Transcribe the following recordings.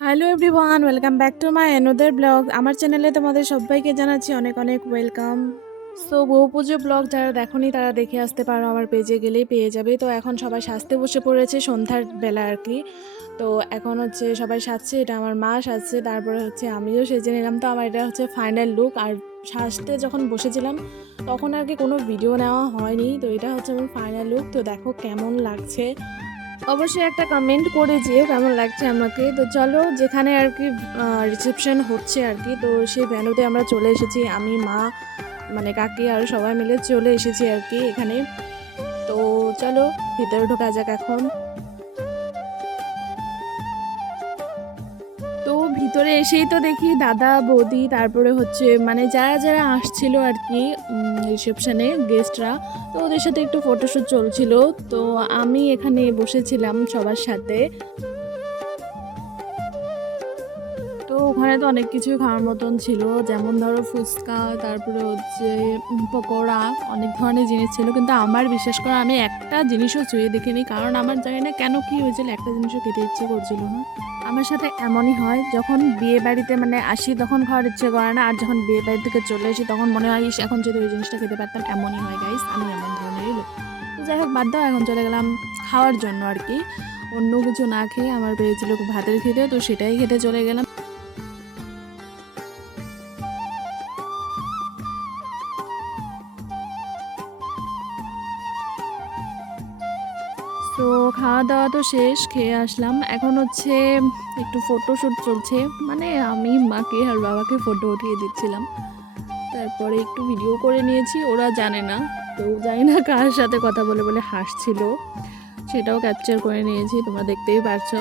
Hello everyone, welcome back to my another blog. আমার চ্যানেলে তোমাদের সবাইকে জানাচ্ছি অনেক অনেক ওয়েলকাম। সো বউ পুজো ব্লগ যারা দেখোনি তারা দেখে আসতে পারো, আমার পেজে গেলেই পেয়ে যাবে। তো এখন সবাই সাজতে বসে পড়েছে সন্ধ্যার বেলা আর কি। তো এখন হচ্ছে সবাই সাজছে, এটা আমার মা সাজছে, তারপরে হচ্ছে আমিও সেজে নিলাম। তো আমার এটা হচ্ছে ফাইনাল লুক। আর সাজতে যখন বসেছিলাম তখন আর কি কোনো ভিডিও নেওয়া হয়নি, তো এটা হচ্ছে আমার ফাইনাল লুক। তো দেখো কেমন লাগছে, অবশ্যই একটা কমেন্ট করে যেও কেমন লাগছে আমাকে। তো চলো, যেখানে আর কি রিসেপশন হচ্ছে আর কি, তো সেই ভ্যানুতে আমরা চলে এসেছি, আমি মা মানে কাকি আর সবাই মিলে চলে এসেছি আর কি এখানে। তো চলো ভিতরে ঢোকা যাক এখন। তো ভিতরে এসেই তো দেখি দাদা বৌদি, তারপরে হচ্ছে মানে যারা যারা আসছিল আর কি রিসেপশনে গেস্টরা, তো ওদের সাথে একটু ফটোশ্যুট চলছিল। তো আমি এখানে বসেছিলাম সবার সাথে। তো ওখানে তো অনেক কিছুই খাওয়ার মতন ছিল, যেমন ধরো ফুচকা, তারপরে হচ্ছে পকোড়া, অনেক ধরনের জিনিস ছিল। কিন্তু আমার বিশ্বাস করো আমি একটা জিনিসও চুয়ে দেখিনি, কারণ আমার জানি না কেন কি হয়েছিল, একটা জিনিসও খেতে ইচ্ছে করছিল না। আমার সাথে এমনই হয়, যখন বিয়ে বাড়িতে মানে আসি তখন খাওয়ার ইচ্ছে করে না, আর যখন বিয়ে বাড়ি থেকে চলে আসি তখন মনে হয় ইস, এখন যদি ওই জিনিসটা খেতে পারতাম। এমনই হয় গাইস, আমি এমন ধরনেরই লোক। তো যাই হোক, বাদ দাও, এখন চলে গেলাম খাওয়ার জন্য আর কি। অন্য কিছু না খেয়ে আমার পেয়েছিল ভাতের খেতে, তো সেটাই খেতে চলে গেলাম। তো খাওয়া দাওয়া তো শেষ, খেয়ে আসলাম। এখন হচ্ছে একটু ফটোশ্যুট চলছে, মানে আমি মাকে আর বাবাকে ফটো উঠিয়ে দিচ্ছিলাম। তারপরে একটু ভিডিও করে নিয়েছি, ওরা জানে না। তো জানি না কার সাথে কথা বলে বলে হাসছিল, সেটাও ক্যাপচার করে নিয়েছি, তোমরা দেখতেই পারছো।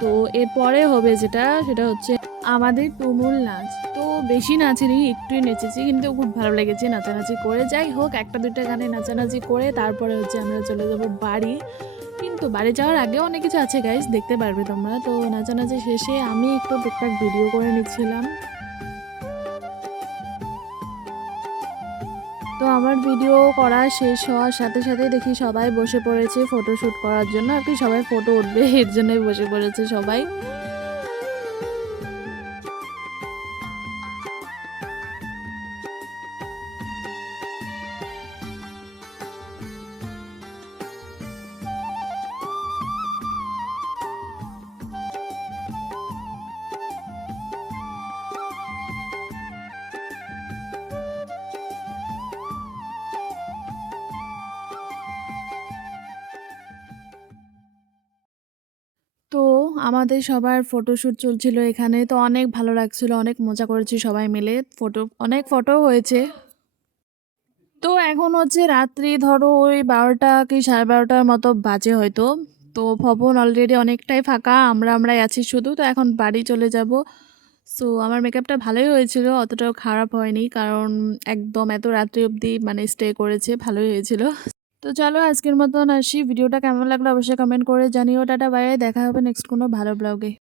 তো এরপরে হবে যেটা, সেটা হচ্ছে আমাদের তুমুল নাচ। তো বেশি নাচিনি, একটুই নেচেছি, কিন্তু খুব ভালো লেগেছে নাচানাচি করে। যাই হোক, একটা দুইটা গানে নাচানাচি করে তারপরে হচ্ছে আমরা চলে যাব বাড়ি। কিন্তু বাড়ি যাওয়ার আগেও অনেক কিছু আছে গাইস, দেখতে পারবে তোমরা। তো নাচানাচি শেষে আমি একটু টুকটাক ভিডিও করে নিচ্ছিলাম। তো আমার ভিডিও করা শেষ হওয়ার সাথে সাথে দেখি সবাই বসে পড়েছে ফটোশ্যুট করার জন্য আর কি, সবাই ফটো উঠবে এর জন্যই বসে পড়েছে সবাই। তো আমাদের সবার ফটোশ্যুট চলছিল এখানে, তো অনেক ভালো লাগছিল, অনেক মজা করেছি সবাই মিলে, অনেক ফটো হয়েছে। তো এখন হচ্ছে রাত্রি ধরো ওই 12টা কি 12:30টার মতো বাজে হয়তো। তো ভবন অলরেডি অনেকটাই ফাঁকা, আমরাই আছি শুধু। তো এখন বাড়ি চলে যাব। সো আমার মেকআপটা ভালোই হয়েছিল, অতটাও খারাপ হয়নি, কারণ একদম এত রাত্রি অবধি মানে স্টে করেছে, ভালোই হয়েছিল। তো চলো আজকের মতন আসি, ভিডিওটা কেমন লাগলো অবশ্যই কমেন্ট করে জানিও। টাটা, বাই, দেখা হবে নেক্সট কোনো ভালো ব্লগে।